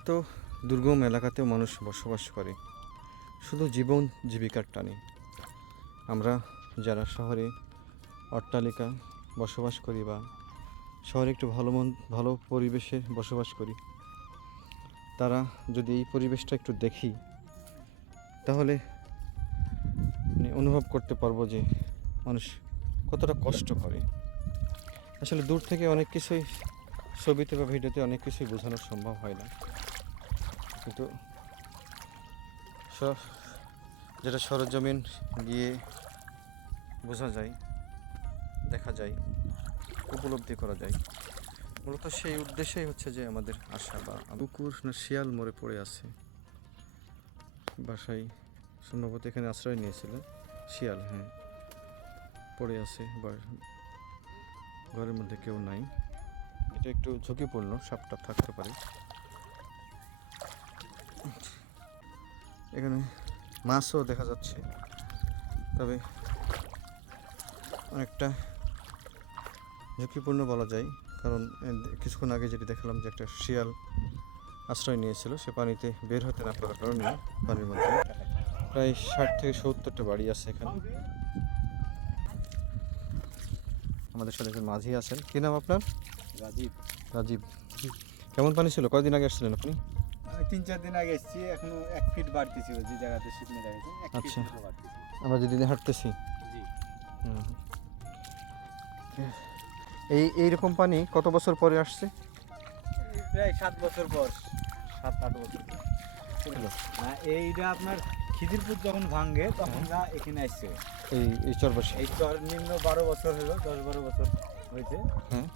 এত দুর্গম এলাকাতেও মানুষ বসবাস করে। শুধু জীবন জীবিকার টানে। আমরা যারা শহরে অট্টালিকা বসবাস করি বা শহরে একটু ভালো মন, ভালো পরিবেশে বসবাস করি, তারা যদি এই পরিবেশটা একটু দেখি, তাহলে মানে অনুভব করতে পারব যে মানুষ কতটা কষ্ট করে। আসলে দূর থেকে অনেক কিছুই ছবিতে বা ভিডিওতে অনেক কিছুই বোঝানো সম্ভব হয় না। কিন্তু যেটা সরজমিন গিয়ে বোঝা যায়, দেখা যায়, উপলব্ধি করা যায়। মূলত সেই উদ্দেশ্যেই হচ্ছে যে আমাদের আশা বা কুকুর না শিয়াল মরে পড়ে আছে। বাসায় সম্ভবত এখানে আশ্রয় নিয়েছিল। শিয়াল হ্যাঁ। পড়ে আছে বা ঘরের মধ্যে কেউ নাই। এটা একটু ঝুঁকিপূর্ণ, সাপটা থাকতে পারে। এখানে মাছও দেখা যাচ্ছে। তবে অনেকটা ঝুঁকিপূর্ণ বলা যায় কারণ কিছুক্ষণ আগে যেটি দেখলাম যে একটা শিয়াল আশ্রয় নিয়েছিল সে পানিতে বের হতে না পারার কারণে পানির মধ্যে প্রায় ষাট থেকে সত্তরটা বাড়ি আছে এখানে। আমাদের সাথে একজন মাঝি আছেন। কি নাম আপনার? রাজীব। রাজীব। কেমন পানি ছিল? কয়দিন আগে আসছিলেন আপনি? তিন চার দিন আগে এসেছি এখনও এক ফিট বাড়তেছি ওই যে জায়গাতে জায়গাতে এক ফিট আচ্ছা। আমরা যেদিনে হাঁটতেছি? জি। এই এইরকম পানি কত বছর পরে আসছে? প্রায় সাত বছর পর। সাত আট বছর। না এইটা আপনার খিদিরপুর যখন ভাঙ্গে তখন যা এখানে আসছে। এই এই চরবাসী? এই সর্বনিম্ন বারো বছর হলো দশ বারো বছর হয়েছে। হ্যাঁ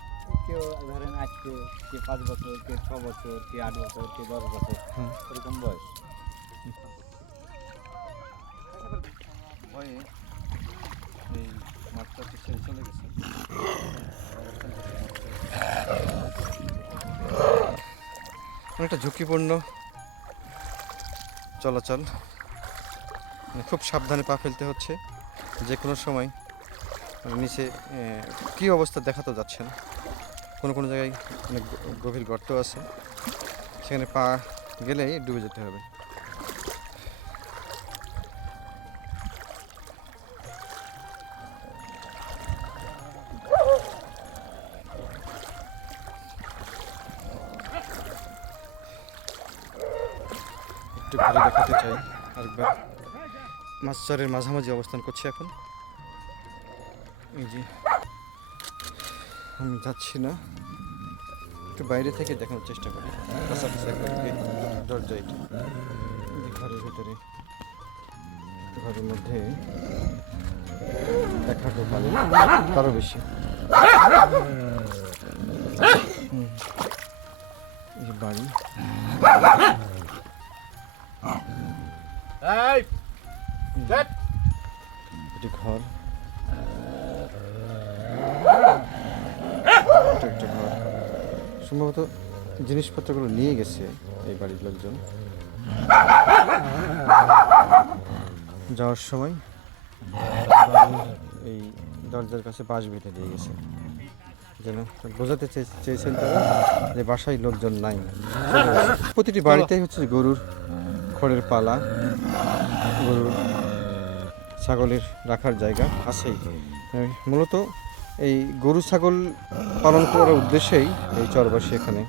কেউ ধরেন আসছে কে পাঁচ বছর কে ছ বছর কে আট বছর কে দশ বছর এরকম বয়স। ভয়ে এই মাছটা তো চলে গেছে। অনেকটা ঝুঁকিপূর্ণ চলাচল। মানে খুব সাবধানে পা ফেলতে হচ্ছে। যে কোনো সময় নিচে কী অবস্থা দেখা তো যাচ্ছে না। কোনো কোনো জায়গায় অনেক গভীর গর্ত আছে। সেখানে পা গেলেই ডুবে যেতে হবে। একটু ঘুরে দেখাতে চাই আরেকবার। মাছচরের মাঝামাঝি অবস্থান করছি এখন। এই যে আমি যাচ্ছি না। একটু বাইরে থেকে দেখানোর চেষ্টা করি। দরজা এটা। ঘরের ভিতরে ঘরের মধ্যে হাঁটু পানি তারও বেশি। বাড়ি। এটি ঘর। এটা একটা ঘর। সম্ভবত জিনিসপত্রগুলো নিয়ে গেছে এই বাড়ির লোকজন। যাওয়ার সময় এই দরজার কাছে বাঁশ বেঁধে দিয়ে গেছে। যেন বোঝাতে চেয়ে- চেয়েছেন তারা যে বাসায় লোকজন নাই। প্রতিটি বাড়িতেই হচ্ছে গরুর খড়ের পালা, গরুর ছাগলের রাখার জায়গা আছেই। মূলত এই গরু, ছাগল পালন করার উদ্দেশ্যেই এই চরবাসী এখানে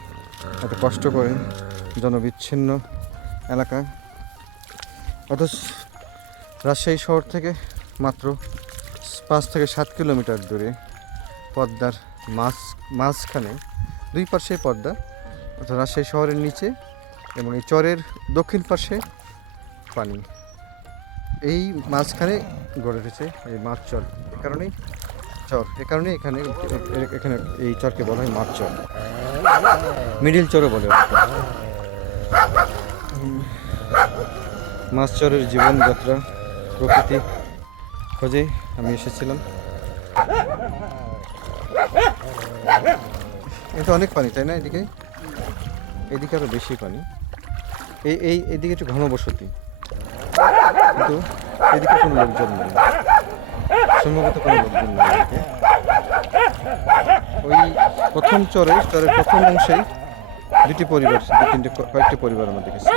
এত কষ্ট করে জনবিচ্ছিন্ন এলাকা। অথচ রাজশাহী শহর থেকে মাত্র পাঁচ থেকে সাত কিলোমিটার দূরে পদ্মার মাঝ, মাঝখানে দুই পাশে পদ্মা, অর্থাৎ রাজশাহী শহরের নিচে এবং এই চরের দক্ষিণ পাশে পানি। এই মাঝখানে গড়ে উঠেছে এই মাছ চর। এ কারণেই চর, এ কারণে এখানে এখানে এই চরকে বলা হয় মাছ চর। মিডিল চরও বলে। মাছ চরের জীবনযাত্রা প্রকৃতি খোঁজে আমি এসেছিলাম। এটা অনেক পানি, তাই না এদিকে? এদিকে আরও বেশি পানি। এই এই, এদিকে একটু ঘনবসতি। কিন্তু এদিকে কোনো লোকজন নেই। সম্ভবত কোনো লোকজন ওই প্রথম চরে, চরের প্রথম অংশেই দুটি পরিবার দু তিনটে কয়েকটি পরিবার আমরা দেখেছি।